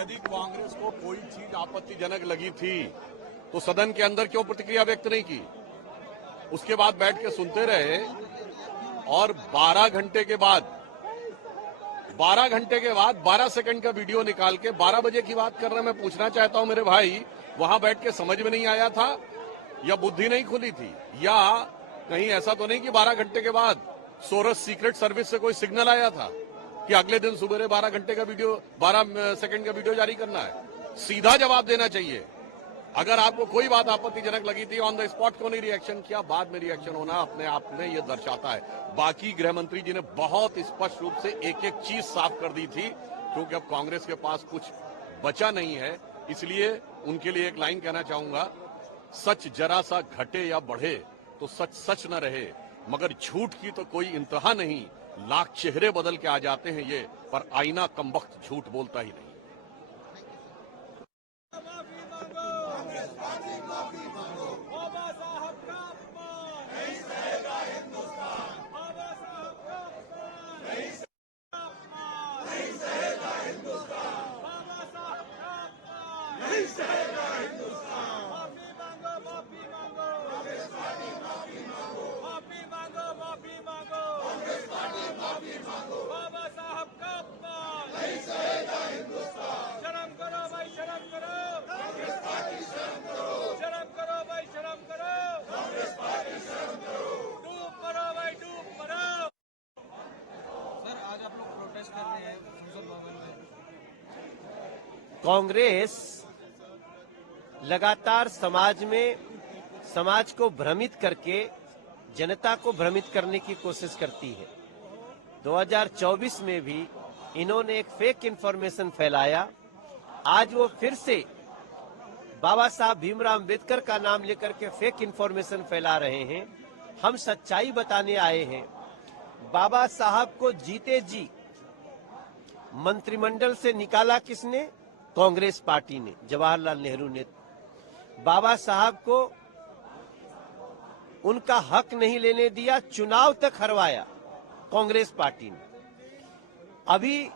यदि कांग्रेस को कोई चीज आपत्तिजनक लगी थी तो सदन के अंदर क्यों प्रतिक्रिया व्यक्त नहीं की? उसके बाद बैठ के सुनते रहे और 12 घंटे के बाद 12 सेकंड का वीडियो निकाल के 12 बजे की बात कर रहे हैं। मैं पूछना चाहता हूं मेरे भाई, वहां बैठ के समझ में नहीं आया था या बुद्धि नहीं खुली थी, या कहीं ऐसा तो नहीं कि 12 घंटे के बाद सोरस सीक्रेट सर्विस से कोई सिग्नल आया था कि अगले दिन सुबह 12 घंटे का वीडियो 12 सेकंड का वीडियो जारी करना है? सीधा जवाब देना चाहिए। अगर आपको कोई बात आपत्तिजनक लगी थी, ऑन द स्पॉट क्यों नहीं रिएक्शन किया? बाद में रिएक्शन होना अपने आप में यह दर्शाता है। बाकी गृह मंत्री जी ने बहुत स्पष्ट रूप से एक एक चीज साफ कर दी थी, क्योंकि अब कांग्रेस के पास कुछ बचा नहीं है। इसलिए उनके लिए एक लाइन कहना चाहूंगा, सच जरा सा घटे या बढ़े तो सच सच न रहे, मगर झूठ की तो कोई इंतहा नहीं। लाख चेहरे बदल के आ जाते हैं ये, पर आईना कमबख्त झूठ बोलता ही नहीं। कांग्रेस लगातार समाज को भ्रमित करके जनता को भ्रमित करने की कोशिश करती है। 2024 में भी इन्होंने एक फेक इंफॉर्मेशन फैलाया। आज वो फिर से बाबा साहब भीमराव अंबेडकर का नाम लेकर के फेक इंफॉर्मेशन फैला रहे हैं। हम सच्चाई बताने आए हैं। बाबा साहब को जीते जी मंत्रिमंडल से निकाला किसने? कांग्रेस पार्टी ने, जवाहरलाल नेहरू ने। बाबा साहब को उनका हक नहीं लेने दिया, चुनाव तक हरवाया कांग्रेस पार्टी ने। अभी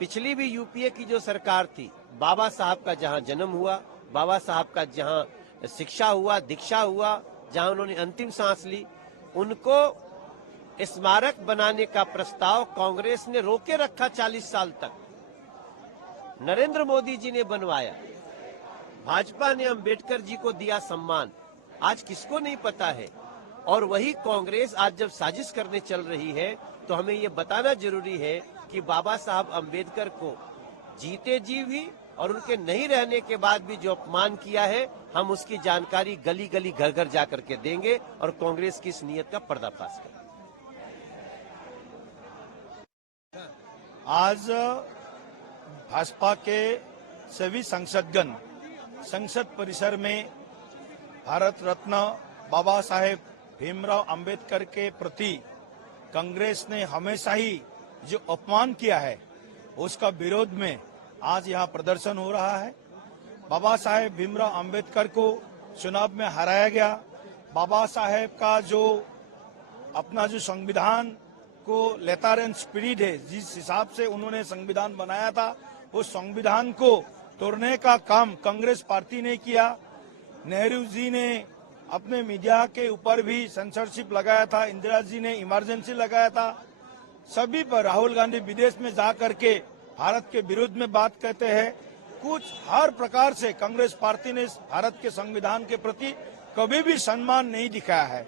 पिछली भी यूपीए की जो सरकार थी, बाबा साहब का जहां जन्म हुआ, बाबा साहब का जहां शिक्षा हुआ, दीक्षा हुआ, जहां उन्होंने अंतिम सांस ली, उनको स्मारक बनाने का प्रस्ताव कांग्रेस ने रोके रखा 40 साल तक। नरेंद्र मोदी जी ने बनवाया, भाजपा ने अंबेडकर जी को दिया सम्मान। आज किसको नहीं पता है? और वही कांग्रेस आज जब साजिश करने चल रही है तो हमें ये बताना जरूरी है कि बाबा साहब अंबेडकर को जीते जी भी और उनके नहीं रहने के बाद भी जो अपमान किया है, हम उसकी जानकारी गली गली घर घर जाकर के देंगे और कांग्रेस की इस नीयत का पर्दाफाश करेंगे। आज भाजपा के सभी सांसदगण संसद परिसर में भारत रत्न बाबा साहेब भीमराव अंबेडकर के प्रति कांग्रेस ने हमेशा ही जो अपमान किया है उसका विरोध में आज यहाँ प्रदर्शन हो रहा है। बाबा साहेब भीमराव अंबेडकर को चुनाव में हराया गया। बाबा साहेब का जो अपना जो संविधान को लेटरन स्पिरिट है, जिस हिसाब से उन्होंने संविधान बनाया था, उस संविधान को तोड़ने का काम कांग्रेस पार्टी ने किया। नेहरू जी ने अपने मीडिया के ऊपर भी सेंसरशिप लगाया था, इंदिरा जी ने इमरजेंसी लगाया था, सभी पर। राहुल गांधी विदेश में जा करके भारत के विरुद्ध में बात कहते हैं। कुछ हर प्रकार से कांग्रेस पार्टी ने भारत के संविधान के प्रति कभी भी सम्मान नहीं दिखाया है।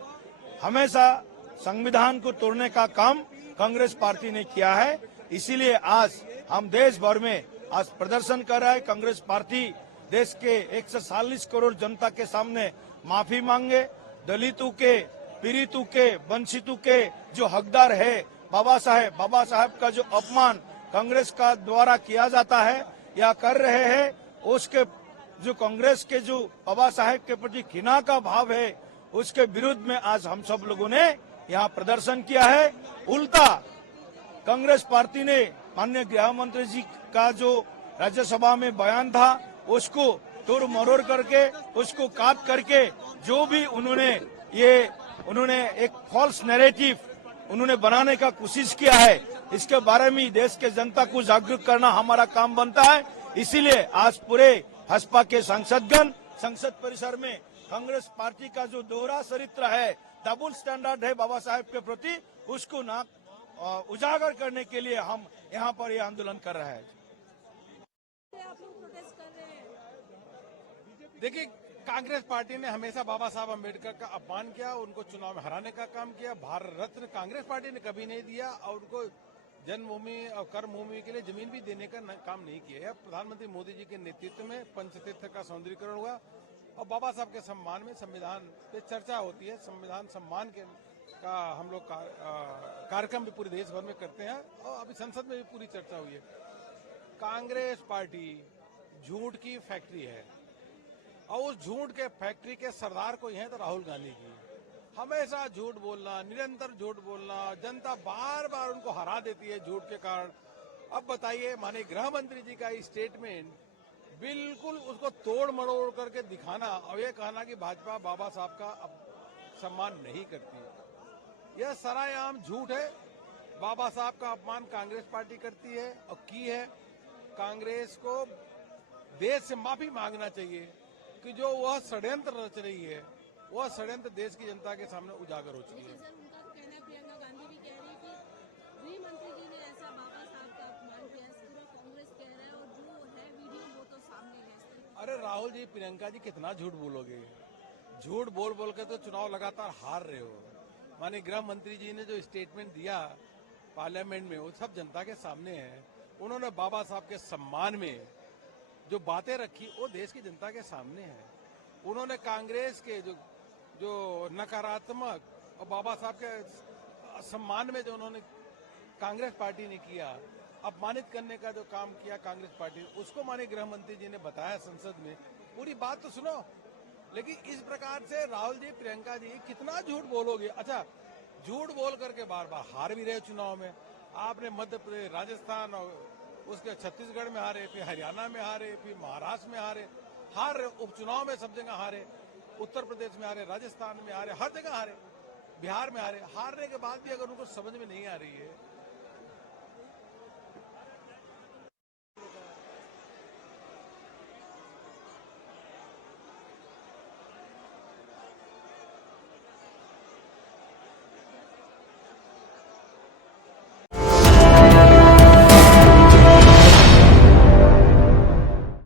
हमेशा संविधान को तोड़ने का काम कांग्रेस पार्टी ने किया है। इसीलिए आज हम देश भर में आज प्रदर्शन कर रहा है। कांग्रेस पार्टी देश के 140 करोड़ जनता के सामने माफी मांगे। दलितों के, पीड़ितों के, वंचितों के जो हकदार है, बाबा साहब का जो अपमान कांग्रेस का द्वारा किया जाता है या कर रहे हैं, उसके जो कांग्रेस के जो बाबा साहेब के प्रति घृणा का भाव है, उसके विरुद्ध में आज हम सब लोगों ने यहाँ प्रदर्शन किया है। उल्टा कांग्रेस पार्टी ने माननीय गृह मंत्री जी का जो राज्यसभा में बयान था, उसको तोड़ मरोड़ करके, उसको काट करके, जो भी उन्होंने एक फॉल्स नैरेटिव उन्होंने बनाने का कोशिश किया है, इसके बारे में देश के जनता को जागरूक करना हमारा काम बनता है। इसीलिए आज पूरे भाजपा के सांसदगण संसद परिसर में कांग्रेस पार्टी का जो दोहरा चरित्र है, डबल स्टैंडर्ड है बाबा साहेब के प्रति, उसको ना उजागर करने के लिए हम यहाँ पर ये आंदोलन कर रहे हैं। आप लोग प्रोटेस्ट कर रहे हैं? देखिए, कांग्रेस पार्टी ने हमेशा बाबा साहब अम्बेडकर का अपमान किया, उनको चुनाव में हराने का काम किया। भारत रत्न कांग्रेस पार्टी ने कभी नहीं दिया और उनको जन्मभूमि और कर्मभूमि के लिए जमीन भी देने का काम नहीं किया। प्रधानमंत्री मोदी जी के नेतृत्व में पंचतीर्थ का सौंदर्यीकरण हुआ और बाबा साहब के सम्मान में संविधान पे चर्चा होती है। संविधान सम्मान का हम लोग कार्यक्रम भी पूरे देश भर में करते हैं और अभी संसद में भी पूरी चर्चा हुई है। कांग्रेस पार्टी झूठ की फैक्ट्री है और उस झूठ के फैक्ट्री के सरदार कोई है तो राहुल गांधी की। हमेशा झूठ बोलना, निरंतर झूठ बोलना, जनता बार बार उनको हरा देती है झूठ के कारण। अब बताइए, माननीय गृह मंत्री जी का स्टेटमेंट बिल्कुल उसको तोड़ मरोड़ करके दिखाना और ये कहना कि भाजपा बाबा साहब का सम्मान नहीं करती, यह सरायाम झूठ है। बाबा साहब का अपमान कांग्रेस पार्टी करती है और की है। कांग्रेस को देश से माफी मांगना चाहिए कि जो वह षड्यंत्र रच रही है, वह षड्यंत्र देश की जनता के सामने उजागर हो चुकी है। सर, उनका कहना है, प्रियंका गांधी भी कह रही है कि गृह मंत्री जी ने ऐसा बाबा साहब का अपमान किया, पूरा कांग्रेस कह रहा है और जो है वीडियो वो तो सामने है। अरे राहुल जी, प्रियंका जी, कितना झूठ बोलोगे? झूठ बोल बोल के तो चुनाव लगातार हार रहे हो। माननीय गृह मंत्री जी ने जो स्टेटमेंट दिया पार्लियामेंट में, वो सब जनता के सामने है। उन्होंने बाबा साहब के सम्मान में जो बातें रखी, वो देश की जनता के सामने है। उन्होंने कांग्रेस के जो नकारात्मक और बाबा साहब के सम्मान में जो उन्होंने कांग्रेस पार्टी ने किया, अपमानित करने का जो काम किया कांग्रेस पार्टी, उसको माननीय गृह मंत्री जी ने बताया संसद में। पूरी बात तो सुनो। लेकिन इस प्रकार से राहुल जी, प्रियंका जी, कितना झूठ बोलोगे? अच्छा, झूठ बोल करके बार बार हार भी रहे चुनाव में। आपने मध्य प्रदेश, राजस्थान और उसके छत्तीसगढ़ में हारे, फिर हरियाणा में हारे, फिर महाराष्ट्र में हारे, उपचुनाव में सब जगह हारे, उत्तर प्रदेश में हारे, राजस्थान में हारे, हर जगह हारे, बिहार में हारे। हारने के बाद भी अगर उनको समझ में नहीं आ रही है